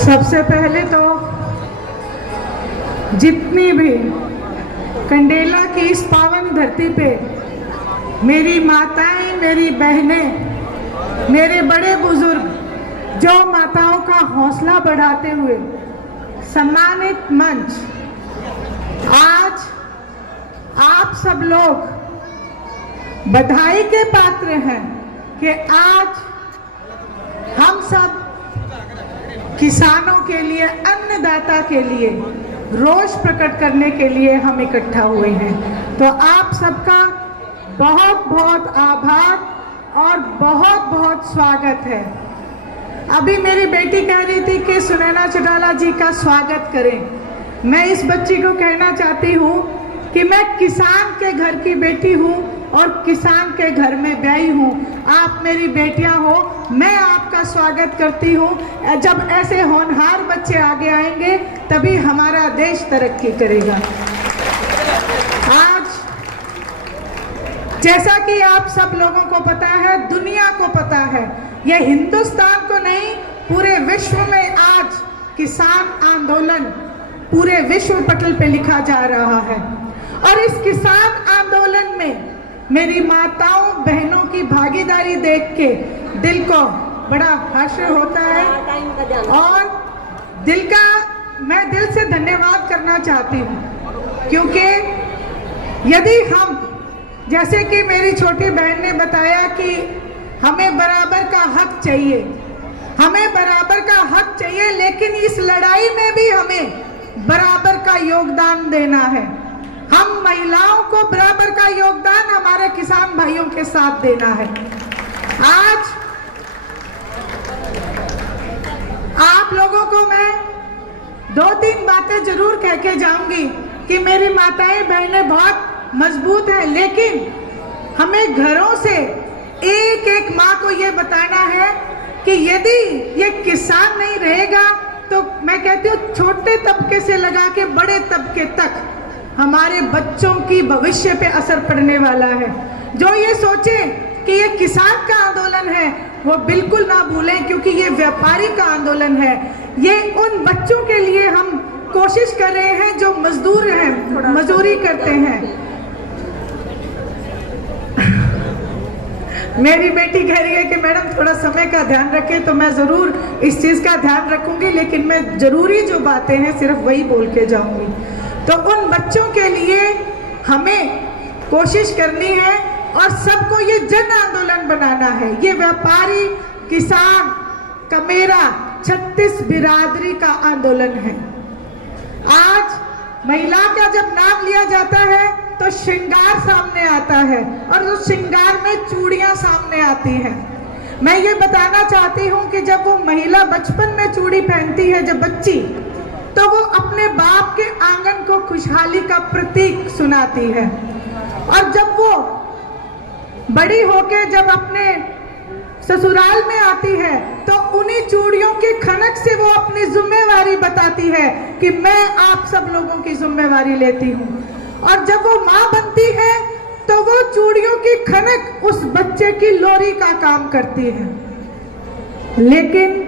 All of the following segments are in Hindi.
सबसे पहले तो जितनी भी कंडेला की इस पावन धरती पे मेरी माताएं, मेरी बहनें, मेरे बड़े बुजुर्ग जो माताओं का हौसला बढ़ाते हुए सम्मानित मंच, आज आप सब लोग बधाई के पात्र हैं कि आज हम सब किसानों के लिए, अन्नदाता के लिए रोष प्रकट करने के लिए हम इकट्ठा हुए हैं। तो आप सबका बहुत बहुत आभार और बहुत बहुत स्वागत है। अभी मेरी बेटी कह रही थी कि सुनैना चौटाला जी का स्वागत करें। मैं इस बच्ची को कहना चाहती हूँ कि मैं किसान के घर की बेटी हूँ और किसान के घर में ब्याही हूँ। आप मेरी बेटियां हो, मैं आपका स्वागत करती हूँ। जब ऐसे होनहार बच्चे आगे आएंगे तभी हमारा देश तरक्की करेगा। आज जैसा कि आप सब लोगों को पता है, दुनिया को पता है, यह हिंदुस्तान को नहीं पूरे विश्व में आज किसान आंदोलन पूरे विश्व पटल पे लिखा जा रहा है। और इस किसान आंदोलन में मेरी माताओं बहनों की भागीदारी देख के दिल को बड़ा हर्ष होता है और मैं दिल से धन्यवाद करना चाहती हूँ, क्योंकि यदि हम, जैसे कि मेरी छोटी बहन ने बताया कि हमें बराबर का हक चाहिए, हमें बराबर का हक चाहिए, लेकिन इस लड़ाई में भी हमें बराबर का योगदान देना है। हम महिलाओं को बराबर का योगदान हमारे किसान भाइयों के साथ देना है। आज आप लोगों को मैं 2-3 बातें जरूर कह के जाऊंगी कि मेरी माताएं बहनें बहुत मजबूत हैं, लेकिन हमें घरों से एक एक माँ को ये बताना है कि यदि ये किसान नहीं रहेगा तो मैं कहती हूँ छोटे तबके से लगा के बड़े तबके तक हमारे बच्चों की भविष्य पे असर पड़ने वाला है। जो ये सोचे कि ये किसान का आंदोलन है वो बिल्कुल ना भूलें, क्योंकि ये व्यापारी का आंदोलन है। ये उन बच्चों के लिए हम कोशिश कर रहे हैं जो मजदूर हैं, मजदूरी करते हैं। मेरी बेटी कह रही है कि मैडम थोड़ा समय का ध्यान रखें, तो मैं जरूर इस चीज का ध्यान रखूंगी, लेकिन मैं जरूरी जो बातें हैं सिर्फ वही बोल के जाऊंगी। तो उन बच्चों के लिए हमें कोशिश करनी है और सबको ये जन आंदोलन बनाना है। ये व्यापारी किसान का मेरा 36 बिरादरी का आंदोलन है। आज महिला का जब नाम लिया जाता है तो श्रृंगार सामने आता है और उस श्रृंगार में चूड़ियां सामने आती हैं। मैं ये बताना चाहती हूँ कि जब वो महिला बचपन में चूड़ी पहनती है, जब बच्ची, तो वो अपने बाप के आंगन को खुशहाली का प्रतीक सुनाती है। और जब वो बड़ी होके जब अपने ससुराल में आती है तो उन्हीं चूड़ियों की खनक से वो अपनी जिम्मेवारी बताती है कि मैं आप सब लोगों की जिम्मेवारी लेती हूँ। और जब वो माँ बनती है तो वो चूड़ियों की खनक उस बच्चे की लोरी का काम करती है। लेकिन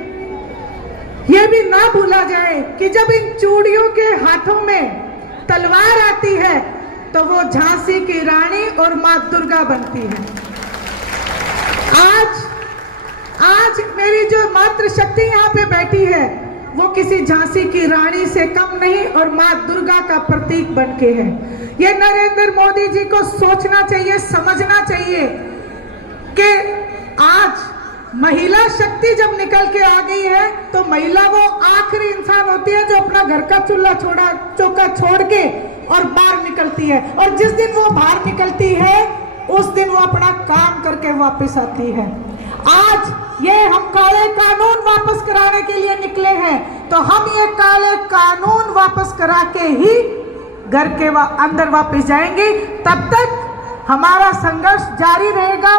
यह भी ना भूला जाए कि जब इन चूड़ियों के हाथों में तलवार आती है तो वो झांसी की रानी और मां दुर्गा बनती है। आज मेरी जो मातृशक्ति यहाँ पे बैठी है वो किसी झांसी की रानी से कम नहीं और मां दुर्गा का प्रतीक बन के है। ये नरेंद्र मोदी जी को सोचना चाहिए, समझना चाहिए कि आज महिला शक्ति जब निकल के आ गई है तो महिला वो आखिरी इंसान होती है जो अपना घर का चूल्हा चौका छोड़ के और बाहर निकलती है। और जिस दिन वो बाहर निकलती है उस दिन वो अपना काम करके वापस आती है। आज ये हम काले कानून वापस कराने के लिए निकले हैं, तो हम ये काले कानून वापस करा के ही घर के अंदर वापस जाएंगे। तब तक हमारा संघर्ष जारी रहेगा।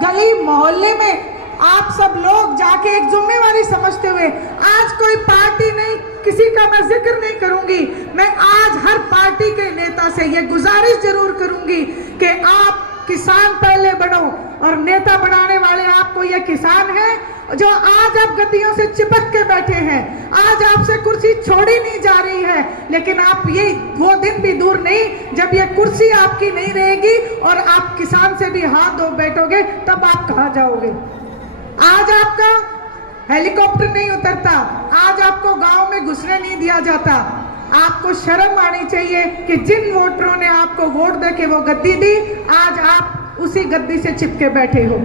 गली मोहल्ले में आप सब लोग जाके एक जिम्मेवारी समझते हुए, आज कोई पार्टी नहीं, किसी का मैं जिक्र नहीं करूंगी, मैं आज हर पार्टी के नेता से ये गुजारिश जरूर करूंगी कि आप किसान पहले बनो। और नेता बनाने वाले आपको ये किसान हैं जो आज आप गद्दियों से चिपक के बैठे हैं। आज आपसे कुर्सी छोड़ी नहीं जा रही है, लेकिन आप ये वो दिन भी दूर नहीं जब ये कुर्सी आपकी नहीं रहेगी और आप किसान से भी हाथ धो बैठोगे, तब आप कहाँ जाओगे। आज आपका हेलीकॉप्टर नहीं उतरता, आज आपको गांव में घुसने नहीं दिया जाता। आपको शर्म आनी चाहिए कि जिन वोटरों ने आपको वोट देके वो गद्दी दी, आज आप उसी गद्दी से चिपके बैठे हो।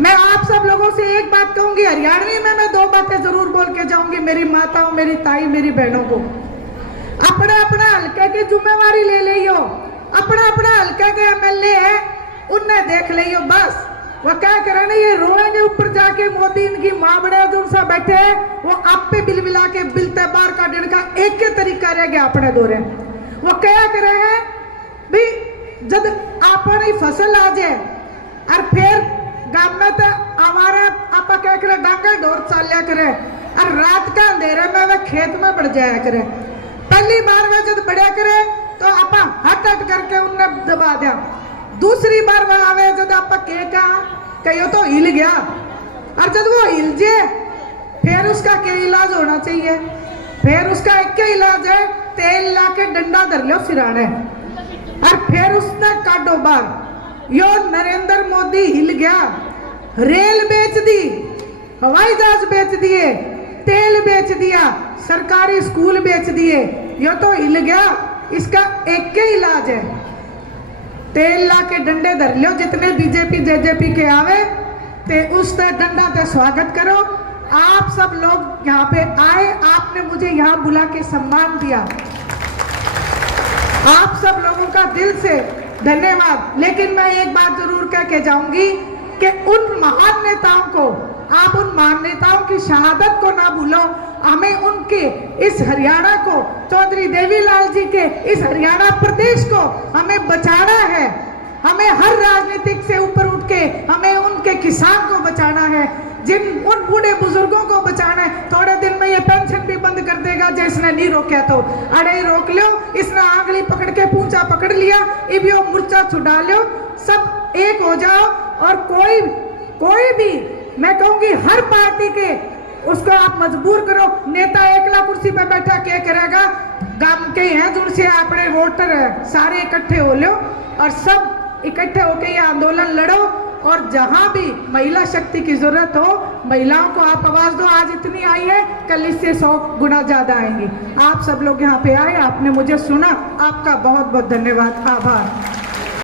मैं आप सब लोगों से एक बात कहूंगी, हरियाणवी में मैं 2 बातें जरूर बोल के जाऊंगी मेरी माताओं, मेरी ताई, मेरी बहनों को। अपना अपना हल्के की जिम्मेवारी ले लियो, अपना अपना हल्के के एमएलए है उन्हें देख लियो। बस वो क्या करे ना, ये रोएंगे ऊपर जाके मोदी इनकी माँ बड़े दूर सा बैठे हैं, वो आप पे बिल मिला के बिल त्योहार का दिन का एक के तरीका रह गया अपने दौरे। वो क्या करे हैं भी, जब अपनी फसल आ जाए और फिर गांव में तो हमारा आपा क्या करे, डांगा ढोर चालिया करे और रात का अंधेरे में वह खेत में बढ़ जाया करे। पहली बार वह जब बढ़िया करे तो आपा हट हट करके उन्हें दबा दिया। दूसरी बार वह आवे जब आप कहो तो हिल गया, और जब वो हिल जाए फिर उसका क्या इलाज होना चाहिए। फिर उसका एक के इलाज है, तेल ला के डंडा धर लो सिराने और फिर उसने काटो बार। यो नरेंद्र मोदी हिल गया, रेल बेच दी, हवाई जहाज बेच दिए, तेल बेच दिया, सरकारी स्कूल बेच दिए, यो तो हिल गया। इसका एक के इलाज है, तेल ला के डंडे धर लो। जितने बीजेपी जेजेपी के आवे ते उससे डंडा ते स्वागत करो। आप सब लोग यहाँ पे आए, आपने मुझे यहाँ बुला के सम्मान दिया, आप सब लोगों का दिल से धन्यवाद। लेकिन मैं एक बात जरूर कह के जाऊंगी कि उन महान नेताओं को, आप उन महान नेताओं की शहादत को ना भूलो। हमें उनके इस हरियाणा को, चौधरी देवीलाल जी के इस हरियाणा प्रदेश को हमें बचाना है। हमें हर राजनीतिक से ऊपर उठ के हमें उनके किसान को बचाना है, उन बूढ़े बुजुर्गों को बचाना है। थोड़े दिन में ये पेंशन भी बंद कर देगा जिसने नहीं रोका तो। अरे रोक लो, इसने आंगली पकड़ के पूंछा पकड़ लिया, इब यो मुर्चा छुड़ा लो, सब एक हो जाओ। और कोई भी, मैं कहूंगी हर पार्टी के, उसको आप मजबूर करो। नेता एकला कुर्सी पे बैठा क्या करेगा, गांव के हैं जिनसे अपने वोटर सारे इकट्ठे हो लो और सब इकट्ठे होकर ये आंदोलन लड़ो। और जहां भी महिला शक्ति की जरूरत हो, महिलाओं को आप आवाज दो। आज इतनी आई है, कल इससे 100 गुना ज्यादा आएंगी। आप सब लोग यहाँ पे आए, आपने मुझे सुना, आपका बहुत बहुत धन्यवाद, आभार।